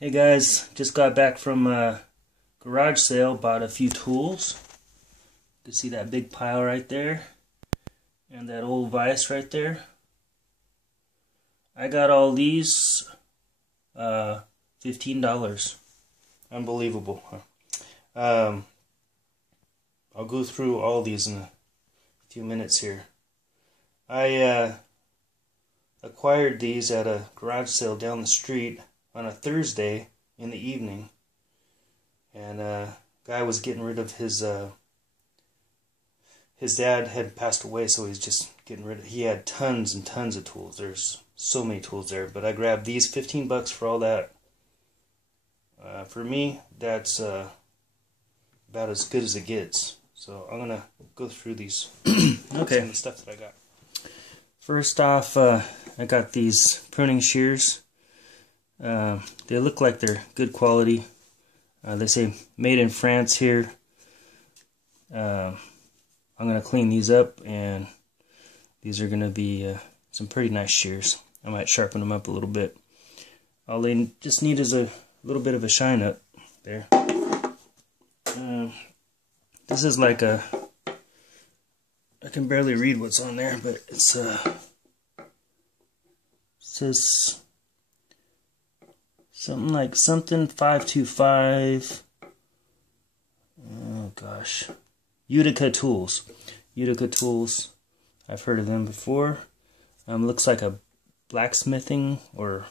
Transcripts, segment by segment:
Hey guys, just got back from a garage sale, bought a few tools. You can see that big pile right there and that old vise right there. I got all these $15. Unbelievable, huh? I'll go through all these in a few minutes here. I acquired these at a garage sale down the street on a Thursday in the evening, and guy was getting rid of his dad had passed away, so he's just getting rid of. He had tons and tons of tools. There's so many tools there, but I grabbed these, $15 for all that. For me, that's about as good as it gets. So I'm gonna go through these. Okay, some of the stuff that I got. First off, I got these pruning shears. They look like they're good quality. They say made in France here. I'm going to clean these up, and these are going to be some pretty nice shears. I might sharpen them up a little bit. All they just need is a little bit of a shine up there. This is like a, I can barely read what's on there, but it's it says something like 525. Oh gosh. Utica tools. Utica tools. I've heard of them before. Looks like a blacksmithing, or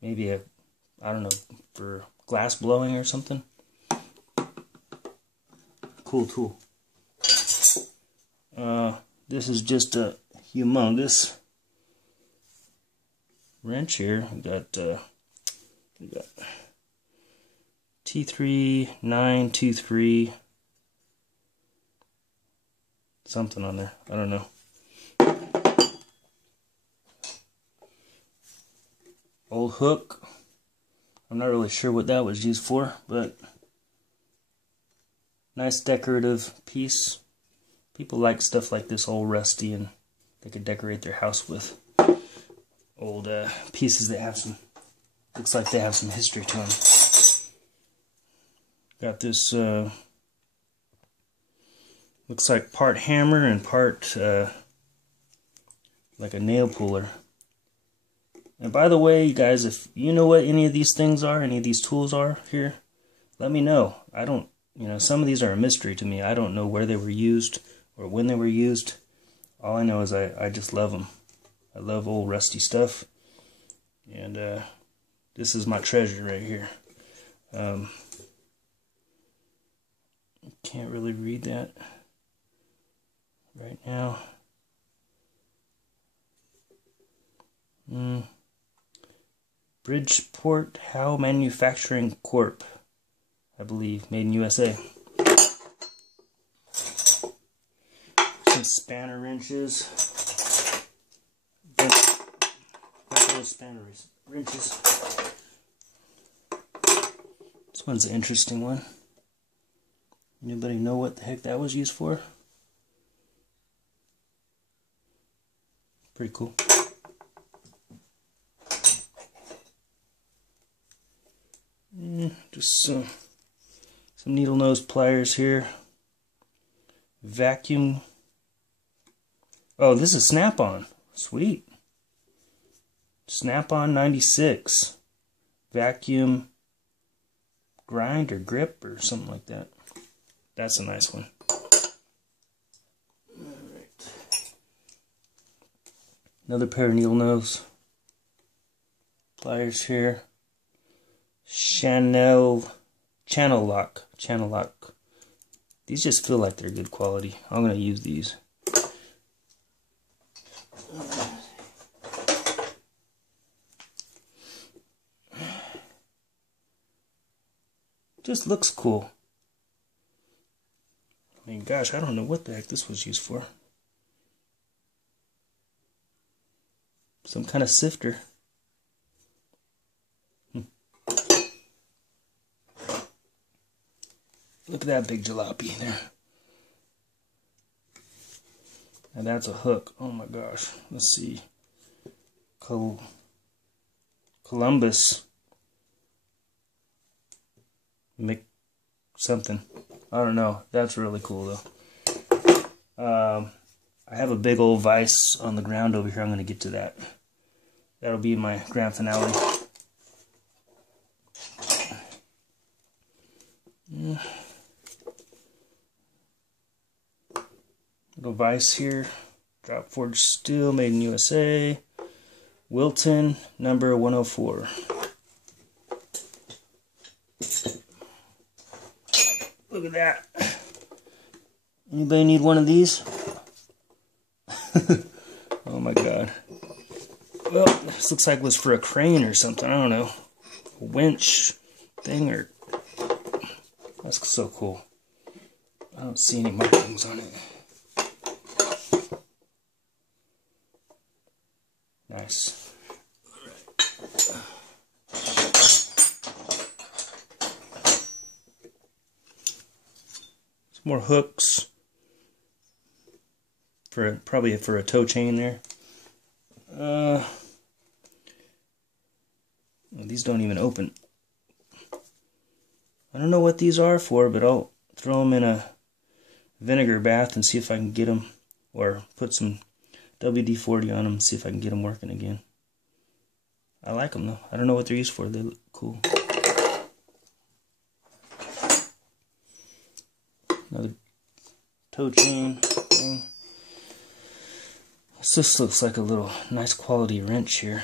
maybe a, I don't know, for glass blowing or something. Cool tool. This is just a humongous wrench here. We got T3923 something on there. I don't know. Old hook. I'm not really sure what that was used for, but nice decorative piece. People like stuff like this, all rusty, and they could decorate their house with old pieces that have some, looks like they have some history to them. Got this, looks like part hammer and part like a nail puller. And by the way, you guys, if you know what any of these things are, any of these tools are here, let me know. I don't, some of these are a mystery to me. I don't know where they were used or when they were used. All I know is I just love them. I love old rusty stuff. And this is my treasure right here. Can't really read that right now. Bridgeport Howe Manufacturing Corp, I believe, made in USA. Some spanner wrenches. Those spanner wrenches. This one's an interesting one. Anybody know what the heck that was used for? Pretty cool. Just some needle nose pliers here. Vacuum. Oh, this is snap-on. Sweet. Snap-on 96. Vacuum grind or grip or something like that. That's a nice one. Alright. Another pair of needle nose pliers here. ChannellLock. These just feel like they're good quality. I'm going to use these. Just looks cool. I mean, gosh, I don't know what the heck this was used for. Some kind of sifter. Look at that big jalopy there. And that's a hook. Oh my gosh. Let's see. Columbus make something. I don't know. That's really cool though. I have a big old vise on the ground over here. I'm going to get to that. That'll be my grand finale. Little vise here. Drop forged steel, made in USA. Wilton, number 104. Look at that. Anybody need one of these? Oh my god. Well, this looks like it was for a crane or something. I don't know. A winch thing or... That's so cool. I don't see any markings on it. Nice. Some more hooks. Probably for a toe chain there. These don't even open. I don't know what these are for, but I'll throw them in a vinegar bath and see if I can get them, or put some WD-40 on them and see if I can get them working again. I like them though. I don't know what they're used for. They look cool. Another toe chain thing. This looks like a little nice quality wrench here.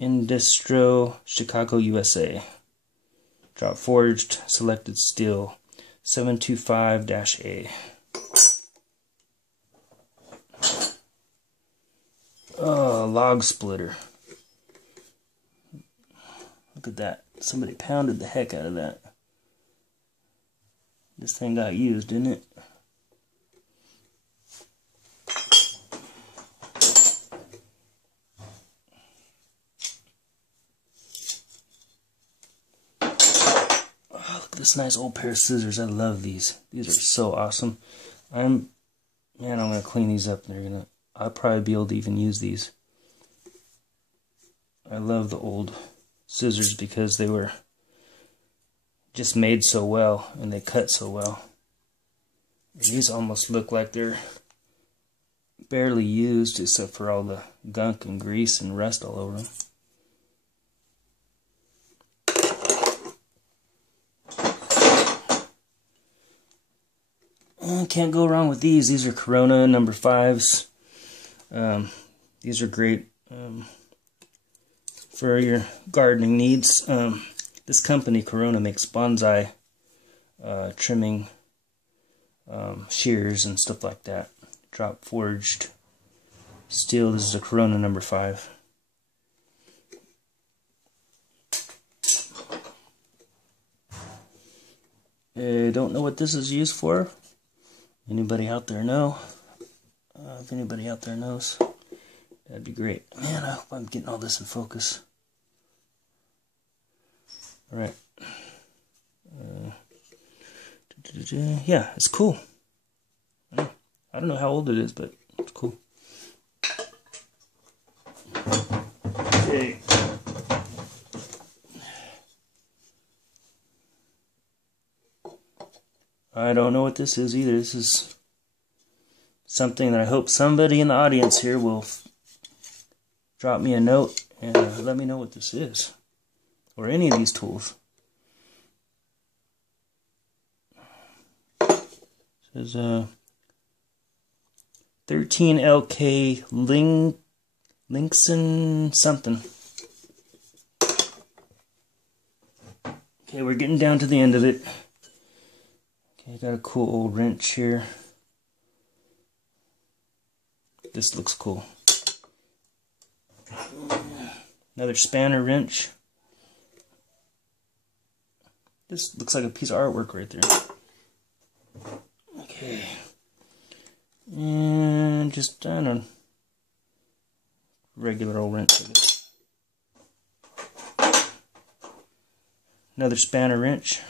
Indestro, Chicago, USA. Drop forged, selected steel, 725-A. Oh, log splitter. Look at that. Somebody pounded the heck out of that. This thing got used, didn't it? This nice old pair of scissors. I love these. These are so awesome. I'm gonna clean these up. I'll probably be able to even use these. I love the old scissors because they were just made so well and they cut so well. These almost look like they're barely used except for all the gunk and grease and rust all over them. Can't go wrong with these. These are Corona number 5s. These are great for your gardening needs. This company, Corona, makes bonsai trimming, shears and stuff like that. Drop forged steel. This is a Corona number 5. I don't know what this is used for. Anybody out there know? If anybody out there knows, that'd be great. Man, I hope I'm getting all this in focus. Alright. Yeah, it's cool. I don't know how old it is, but it's cool. Okay. I don't know what this is either. This is something that I hope somebody in the audience here will drop me a note and let me know what this is. Or any of these tools. It says 13LK Linkson something. Okay, we're getting down to the end of it. Okay, got a cool old wrench here. This looks cool. Another spanner wrench. This looks like a piece of artwork right there. Okay. And just, I don't know, regular old wrench, I guess. Another spanner wrench.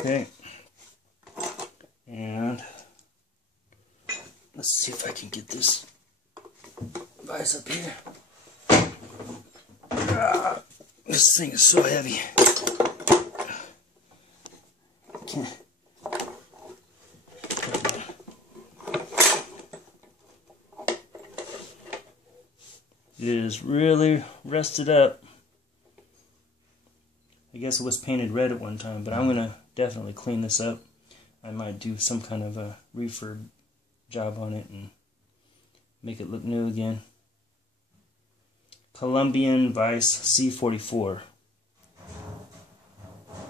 Okay, and let's see if I can get this vise up here. This thing is so heavy. is really rusted up. I guess it was painted red at one time, but I'm going to definitely clean this up. I might do some kind of a refurb job on it and make it look new again. Columbian Vice C44.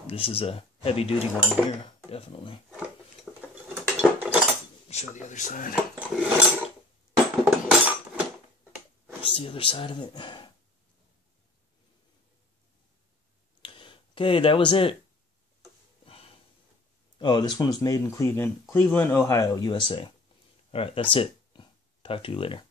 This is a heavy duty one here, definitely. Show the other side. Just the other side of it. Okay, that was it. Oh, this one was made in Cleveland, Ohio, USA. Alright, that's it. Talk to you later.